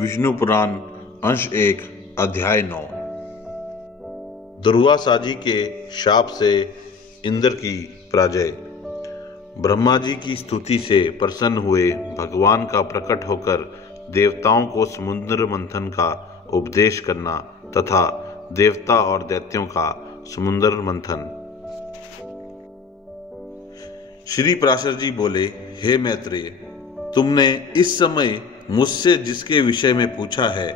विष्णु पुराण अंश 1 अध्याय 9। दुर्वासा जी के शाप से इंद्र की पराजय। ब्रह्मा जी की स्तुति से प्रसन्न हुए भगवान का प्रकट होकर देवताओं को समुद्र मंथन का उपदेश करना तथा देवता और दैत्यों का समुद्र मंथन। श्री पराशर जी बोले, हे मैत्रेय, तुमने इस समय मुझसे जिसके विषय में पूछा है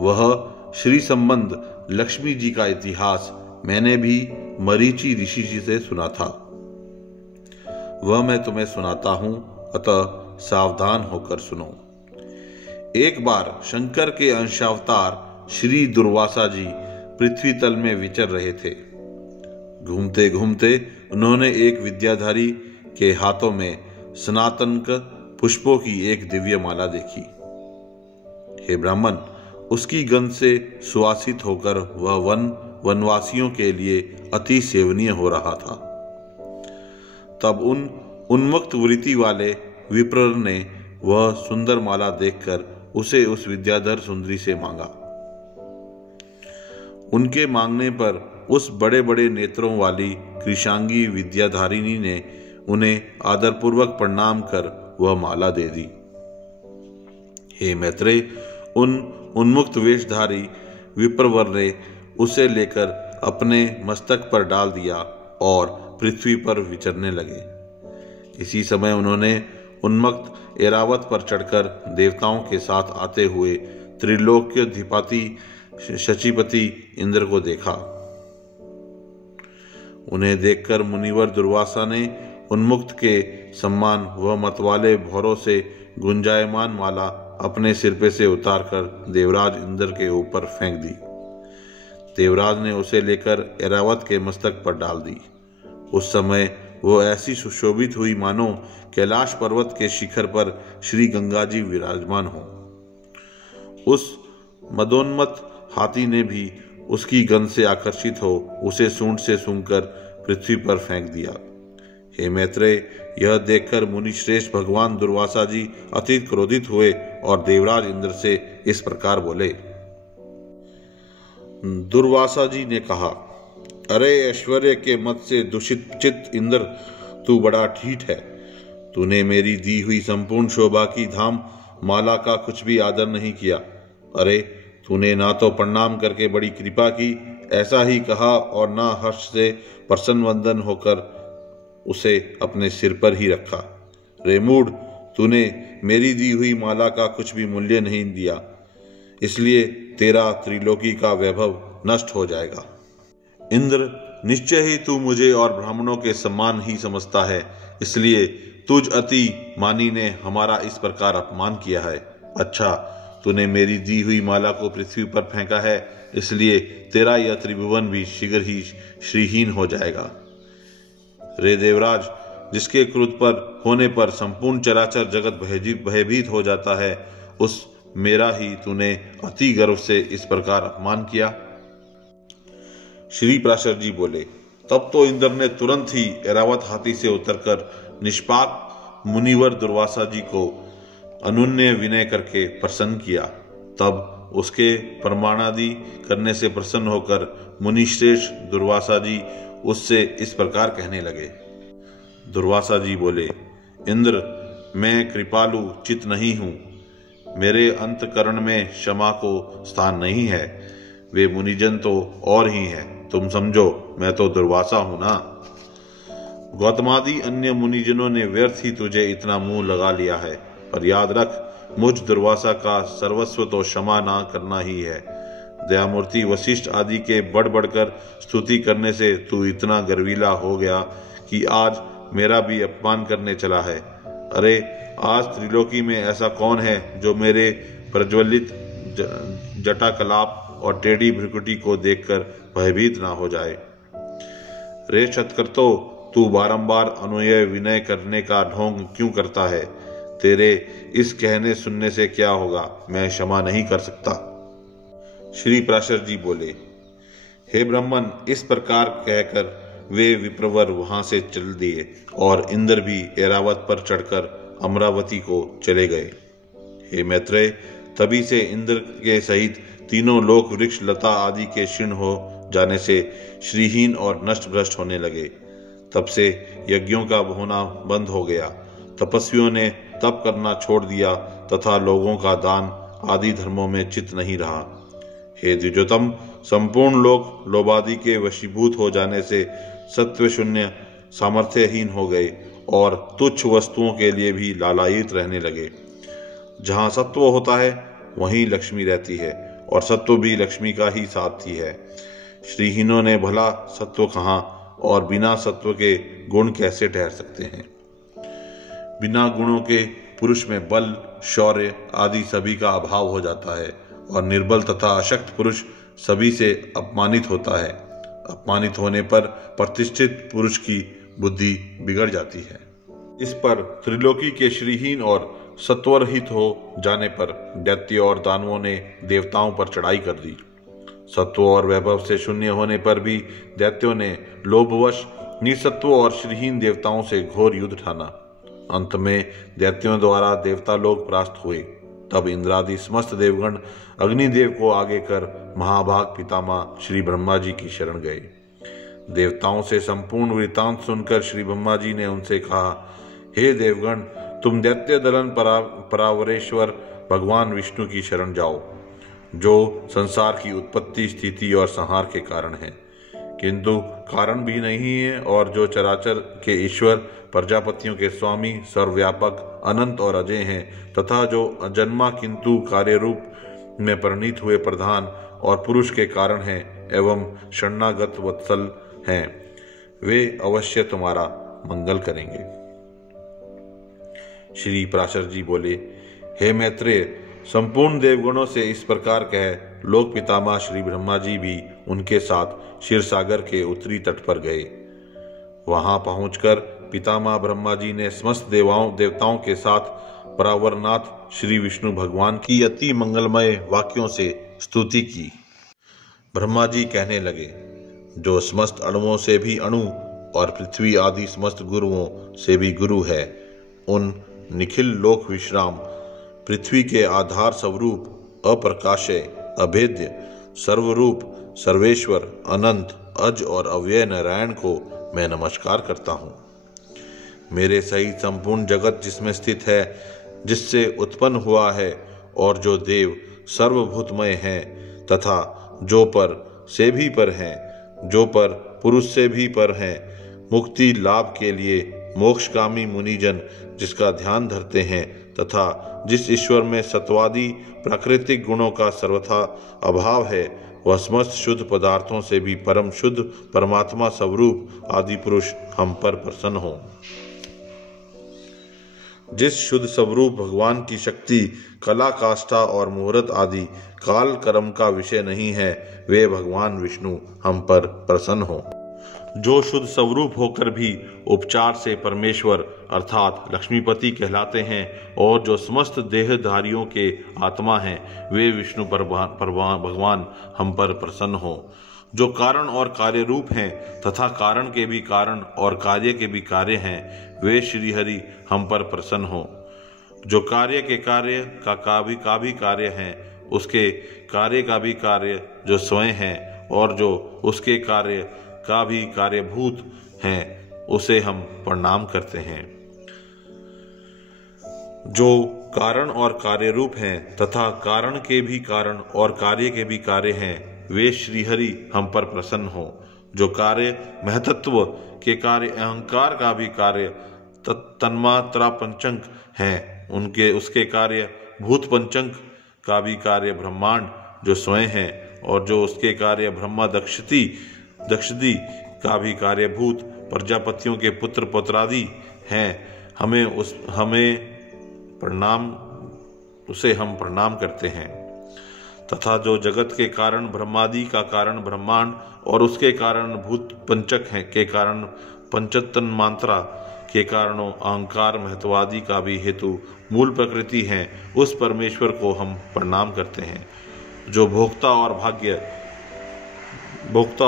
वह श्री संबंध लक्ष्मी जी का इतिहास मैंने भी मरीचि ऋषि जी से सुना था। वह मैं तुम्हें सुनाता हूं, अतः सावधान होकर सुनो। एक बार शंकर के अंशावतार श्री दुर्वासा जी पृथ्वी तल में विचर रहे थे। घूमते घूमते उन्होंने एक विद्याधारी के हाथों में सनातनक पुष्पों की एक दिव्य माला देखी। हे ब्राह्मण, उसकी गंध से सुवासित होकर वह वनवासियों के लिए अति सेवनीय हो रहा था। तब उन उन्मुक्त वृत्ति वाले विप्र ने वह सुंदर माला देखकर उसे उस विद्याधर सुंदरी से मांगा। उनके मांगने पर उस बड़े बड़े नेत्रों वाली कृशांगी विद्याधारिणी ने उन्हें आदरपूर्वक प्रणाम कर वह माला दे दी। हे मैत्रेय, उन उन्मुक्त वेशधारी विप्रवर ने उसे लेकर अपने मस्तक पर डाल दिया और पृथ्वी पर विचरने लगे। इसी समय उन्होंने उन्मत्त ऐरावत पर चढ़कर देवताओं के साथ आते हुए त्रिलोक्याधिपति शचीपति इंद्र को देखा। उन्हें देखकर मुनिवर दुर्वासा ने उन्मुक्त के सम्मान व मतवाले भौरों से गुंजायमान माला अपने सिर पे से उतारकर देवराज इंद्र के ऊपर फेंक दी। देवराज ने उसे लेकर ऐरावत के मस्तक पर डाल दी। उस समय वो ऐसी सुशोभित हुई मानो कैलाश पर्वत के शिखर पर श्री गंगा जी विराजमान हो। उस मदोन्मत्त हाथी ने भी उसकी गंध से आकर्षित हो उसे सूंड से सूंघकर पृथ्वी पर फेंक दिया। हे मैत्रेय, यह देखकर मुनि श्रेष्ठ भगवान दुर्वासा जी अति क्रोधित हुए और देवराज इंद्र से इस प्रकार बोले। दुर्वासा जी ने कहा, अरे ऐश्वर्य के मत से दूषित चित्त इंद्र, तू बड़ा ठीठ है। तूने मेरी दी हुई संपूर्ण शोभा की धाम माला का कुछ भी आदर नहीं किया। अरे, तूने ना तो प्रणाम करके बड़ी कृपा की, ऐसा ही कहा, और ना हर्ष से प्रसन्न वंदन होकर उसे अपने सिर पर ही रखा। रे मूढ़, तूने मेरी दी हुई माला का कुछ भी मूल्य नहीं दिया, इसलिए तेरा त्रिलोकी का वैभव नष्ट हो जाएगा। इंद्र, निश्चय ही तू मुझे और ब्राह्मणों के सम्मान ही समझता है, इसलिए तुझ अति मानी ने हमारा इस प्रकार अपमान किया है। अच्छा, तूने मेरी दी हुई माला को पृथ्वी पर फेंका है, इसलिए तेरा यह त्रिभुवन भी शीघ्र ही श्रीहीन हो जाएगा। रे देवराज, जिसके क्रोध पर होने पर संपूर्ण चराचर जगत भयभीत हो जाता है, उस मेरा ही तूने अति गर्व से इस प्रकार अपमान किया। श्री पराशर जी बोले, तब तो इंद्र ने तुरंत ही ऐरावत हाथी से उतरकर निष्पाप मुनिवर दुर्वासा जी को अनुन्य विनय करके प्रसन्न किया। तब उसके प्रमाणादि करने से प्रसन्न होकर मुनिश्रेष्ठ दुर्वासा जी उससे इस प्रकार कहने लगे। दुर्वासा जी बोले, इंद्र, मैं कृपालु चित नहीं हूं। मेरे अंतकरण में क्षमा को स्थान नहीं है। वे मुनिजन तो और ही हैं, तुम समझो मैं तो दुर्वासा हूं ना। गौतमादि अन्य मुनिजनों ने व्यर्थ ही तुझे इतना मुंह लगा लिया है, पर याद रख, मुझ दुर्वासा का सर्वस्व तो क्षमा ना करना ही है। दयामूर्ति वशिष्ठ आदि के बढ़ बढ़कर स्तुति करने से तू इतना गर्वीला हो गया कि आज मेरा भी अपमान करने चला है। अरे, आज त्रिलोकी में ऐसा कौन है जो मेरे प्रज्वलित जटा कलाप और टेढ़ी भ्रुकुटी को देखकर भयभीत ना हो जाए। रे सत्कर्तो, तू बारंबार अनुनय विनय करने का ढोंग क्यों करता है? तेरे इस कहने सुनने से क्या होगा, मैं क्षमा नहीं कर सकता। श्री पराशर जी बोले, हे ब्राह्मण, इस प्रकार कहकर वे विप्रवर वहां से चल दिए और इंद्र भी ऐरावत पर चढ़कर अमरावती को चले गए। हे मैत्रेय, तभी से इंद्र के सहित तीनों लोक वृक्ष लता आदि के क्षीण हो जाने से श्रीहीन और नष्ट भ्रष्ट होने लगे। तब से यज्ञों का होना बंद हो गया, तपस्वियों ने तप करना छोड़ दिया तथा लोगों का दान आदि धर्मों में चित्त नहीं रहा। हे द्विजोतम, संपूर्ण लोक लोभादि के वशीभूत हो जाने से सत्व शून्य सामर्थ्यहीन हो गए और तुच्छ वस्तुओं के लिए भी लालायित रहने लगे। जहाँ सत्व होता है वहीं लक्ष्मी रहती है और सत्व भी लक्ष्मी का ही साथी है। श्रीहीनों ने भला सत्व कहाँ और बिना सत्व के गुण कैसे ठहर सकते हैं। बिना गुणों के पुरुष में बल, शौर्य आदि सभी का अभाव हो जाता है और निर्बल तथा अशक्त पुरुष सभी से अपमानित होता है। अपमानित होने पर प्रतिष्ठित पुरुष की बुद्धि बिगड़ जाती है। इस पर त्रिलोकी के श्रीहीन और सत्वरहित हो जाने पर दैत्य और दानवों ने देवताओं पर चढ़ाई कर दी। सत्व और वैभव से शून्य होने पर भी दैत्यों ने लोभवश निसत्व और श्रीहीन देवताओं से घोर युद्ध ठाना। अंत में दैत्यों द्वारा देवता लोग परास्त हुए। तब इंद्रादि समस्त देवगण अग्निदेव को आगे कर महाभाग पितामह श्री ब्रह्मा जी की शरण गए। देवताओं से संपूर्ण वृत्तांत सुनकर श्री ब्रह्मा जी ने उनसे कहा, हे देवगण, तुम दैत्य दलन परावरेश्वर भगवान विष्णु की शरण जाओ, जो संसार की उत्पत्ति, स्थिति और संहार के कारण है, किंतु कारण भी नहीं है, और जो चराचर के ईश्वर, प्रजापतियों के स्वामी, सर्वव्यापक, अनंत और अजय हैं, तथा जो अजन्मा किंतु कार्य रूप में परिणीत हुए प्रधान और पुरुष के कारण हैं एवं शरणागत वत्सल हैं, वे अवश्य तुम्हारा मंगल करेंगे। श्री पराशर जी बोले, हे मैत्रेय, संपूर्ण देवगणों से इस प्रकार कह लोक पितामह श्री ब्रह्मा जी भी उनके साथ क्षीरसागर के उत्तरी तट पर गए। वहां पहुंचकर पितामह ब्रह्मा जी ने समस्त देवताओं के साथ परावरनाथ श्री विष्णु भगवान की अति मंगलमय वाक्यों से स्तुति की। ब्रह्मा जी कहने लगे, जो समस्त अणुओं से भी अणु और पृथ्वी आदि समस्त गुरुओं से भी गुरु है, उन निखिल लोक विश्राम पृथ्वी के आधार स्वरूप अप्रकाशय, अभेद्य, सर्वरूप, सर्वेश्वर, अनंत, अज और अव्यय नारायण को मैं नमस्कार करता हूँ। मेरे सहित संपूर्ण जगत जिसमें स्थित है, जिससे उत्पन्न हुआ है, और जो देव सर्वभूतमय हैं तथा जो पर से भी पर हैं, जो पर पुरुष से भी पर हैं, मुक्ति लाभ के लिए मोक्षकामी मुनिजन जिसका ध्यान धरते हैं, तथा जिस ईश्वर में सत्वादि प्राकृतिक गुणों का सर्वथा अभाव है, वह समस्त शुद्ध पदार्थों से भी परम शुद्ध परमात्मा स्वरूप आदि पुरुष हम पर प्रसन्न हो। जिस शुद्ध स्वरूप भगवान की शक्ति, कला, काष्ठा और मुहूर्त आदि काल कर्म का विषय नहीं है, वे भगवान विष्णु हम पर प्रसन्न हो। जो शुद्ध स्वरूप होकर भी उपचार से परमेश्वर अर्थात लक्ष्मीपति कहलाते हैं, और जो समस्त देहधारियों के आत्मा हैं, वे विष्णु भगवान हम पर प्रसन्न हो। जो कारण और कार्य रूप हैं तथा कारण के भी कारण और कार्य के भी कार्य हैं, वे श्रीहरि हम पर प्रसन्न हो। जो कार्य के कार्य का भी कार्य हैं, उसके कार्य का भी कार्य जो स्वयं है, और जो उसके कार्य का भी कार्यभूत हैं, उसे हम प्रणाम करते हैं। जो कारण और कार्य रूप हैं तथा कारण के भी कारण और कार्य के भी कार्य हैं, वे श्रीहरि हम पर प्रसन्न हो। जो कार्य महतत्व के कार्य अहंकार का भी कार्य तन्मात्रा पंचक हैं, उसके कार्य भूत पंचक का भी कार्य ब्रह्मांड जो स्वयं है, और जो उसके कार्य ब्रह्मा दक्षदी का भी कार्यभूत प्रजापतियों के पुत्र पुत्रादि हैं, उसे हम प्रणाम करते हैं। तथा जो जगत के कारण ब्रह्मादि का कारण ब्रह्मांड और उसके कारण भूत पंचक हैं के कारण पंचतन मात्रा के कारणों अहंकार महत्वादि का भी हेतु मूल प्रकृति हैं, उस परमेश्वर को हम प्रणाम करते हैं। जो भोक्ता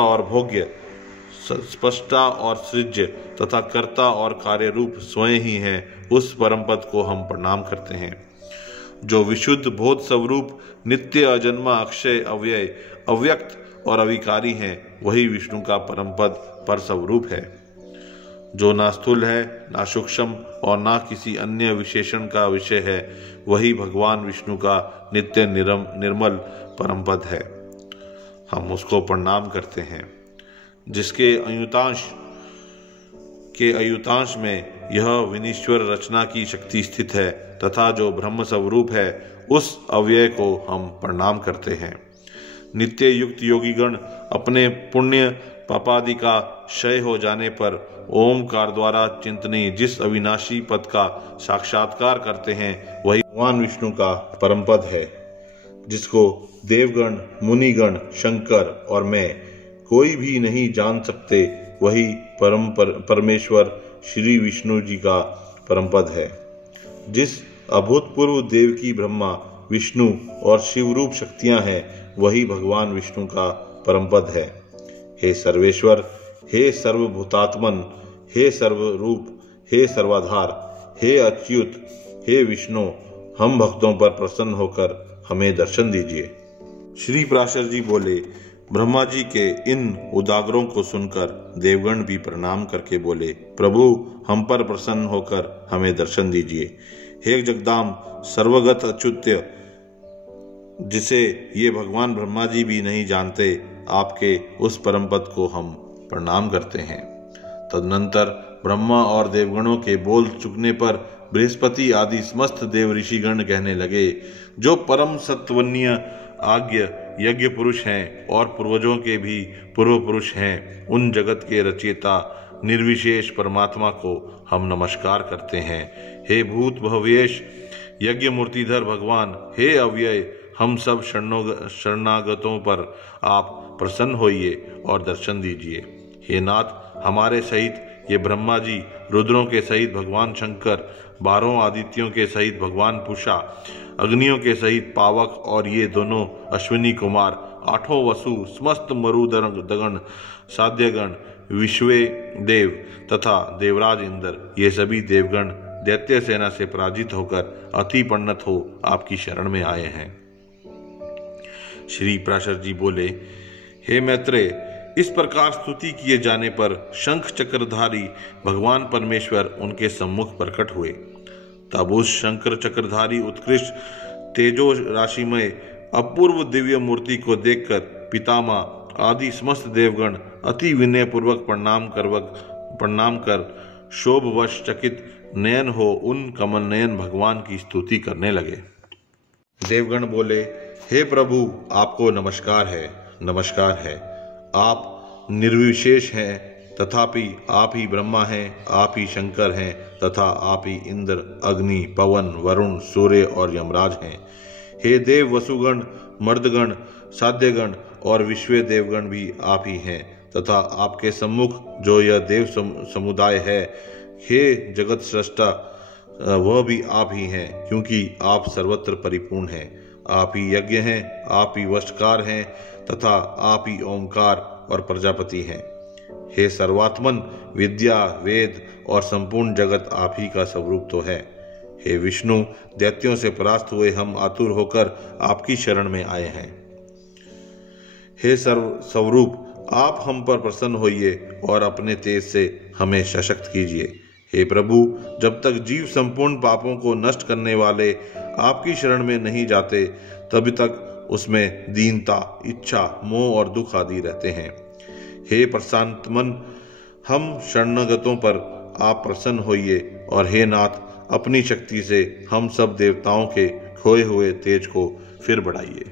और भोग्य स्पष्टा और सृज्य तथा कर्ता और कार्य रूप स्वयं ही है, उस परम पद को हम प्रणाम करते हैं। जो विशुद्ध बोध स्वरूप नित्य अजन्मा अक्षय अव्यय अव्यक्त और अविकारी हैं, वही विष्णु का परम पद पर स्वरूप है। जो ना स्थूल है, ना सूक्ष्म और ना किसी अन्य विशेषण का विषय है, वही भगवान विष्णु का नित्य निर्मल परम पद है। हम उसको प्रणाम करते हैं। जिसके अयुतांश में यह विनीश्वर रचना की शक्ति स्थित है तथा जो ब्रह्म स्वरूप है, उस अव्यय को हम प्रणाम करते हैं। नित्य युक्त योगीगण अपने पुण्य पापादि का क्षय हो जाने पर ओमकार द्वारा चिंतनीय जिस अविनाशी पद का साक्षात्कार करते हैं, वही भगवान विष्णु का परम पद है, जिसको देवगण, मुनिगण, शंकर और मैं कोई भी नहीं जान सकते। वही परमेश्वर श्री विष्णु जी का परम पद है। जिस अभूतपूर्व देवकी, ब्रह्मा, विष्णु और शिवरूप शक्तियां हैं, वही भगवान विष्णु का परम पद है। हे सर्वेश्वर, हे सर्वभूतात्मन, हे सर्वरूप, हे सर्वाधार, हे अच्युत, हे विष्णु, हम भक्तों पर प्रसन्न होकर हमें दर्शन दीजिए। श्री पराशर जी बोले, ब्रह्मा जी के इन उदागरों को सुनकर देवगण भी प्रणाम करके बोले, प्रभु हम पर प्रसन्न होकर हमें दर्शन दीजिए। हे जगदाम सर्वगत अच्युत्य, जिसे ये भगवान ब्रह्मा जी भी नहीं जानते, आपके उस परम पद को हम प्रणाम करते हैं। तदनंतर ब्रह्मा और देवगणों के बोल चुकने पर बृहस्पति आदि समस्त देव ऋषिगण कहने लगे, जो परम सत्वन्य आज्ञ यज्ञ पुरुष हैं और पूर्वजों के भी पूर्व पुरुष हैं, उन जगत के रचयिता निर्विशेष परमात्मा को हम नमस्कार करते हैं। हे भूत भवेश यज्ञ मूर्तिधर भगवान, हे अव्यय, हम सब शरणागतों पर आप प्रसन्न होइए और दर्शन दीजिए। हे नाथ, हमारे सहित ये ब्रह्मा जी, रुद्रों के सहित भगवान शंकर, 12 आदित्यों के सहित भगवान पूषा, अग्नियों के सहित पावक और ये दोनों अश्विनी कुमार, 8 वसु, समस्त मरुदगण, साध्यगण, विश्वे देव तथा देवराज इंद्र, ये सभी देवगण दैत्य सेना से पराजित होकर अति परिणत हो आपकी शरण में आए हैं। श्री पराशर जी बोले, हे मैत्रेय, इस प्रकार स्तुति किए जाने पर शंख चक्रधारी भगवान परमेश्वर उनके सम्मुख प्रकट हुए। तब उस शंकर चक्रधारी उत्कृष्ट तेजो राशिमय अपूर्व दिव्य मूर्ति को देखकर पितामह आदि समस्त देवगण अति विनय पूर्वक प्रणाम कर शोभवश चकित नयन हो उन कमल नयन भगवान की स्तुति करने लगे। देवगण बोले, हे प्रभु, आपको नमस्कार है, नमस्कार है। आप निर्विशेष हैं, तथापि आप ही ब्रह्मा हैं, आप ही शंकर हैं तथा आप ही इंद्र, अग्नि, पवन, वरुण, सूर्य और यमराज हैं। हे देव वसुगण, मर्दगण, साध्यगण और विश्व देवगण भी आप ही हैं तथा आपके सम्मुख जो यह देव समुदाय है, हे जगत सृष्टा, वह भी आप ही हैं, क्योंकि आप सर्वत्र परिपूर्ण हैं। आप ही यज्ञ हैं, आप ही वशकार हैं तथा आप ही ओंकार और प्रजापति हैं। हे सर्वात्मन, विद्या, वेद और संपूर्ण जगत आप ही का स्वरूप तो है। हे विष्णु, दैत्यों से परास्त हुए हम आतुर होकर आपकी शरण में आए हैं। हे स्वरूप, आप हम पर प्रसन्न होइए और अपने तेज से हमें सशक्त कीजिए। हे प्रभु, जब तक जीव संपूर्ण पापों को नष्ट करने वाले आपकी शरण में नहीं जाते, तभी तक उसमें दीनता, इच्छा, मोह और दुख आदि रहते हैं। हे प्रशांत मन, हम शरणागतों पर आप प्रसन्न होइए और हे नाथ, अपनी शक्ति से हम सब देवताओं के खोए हुए तेज को फिर बढ़ाइए।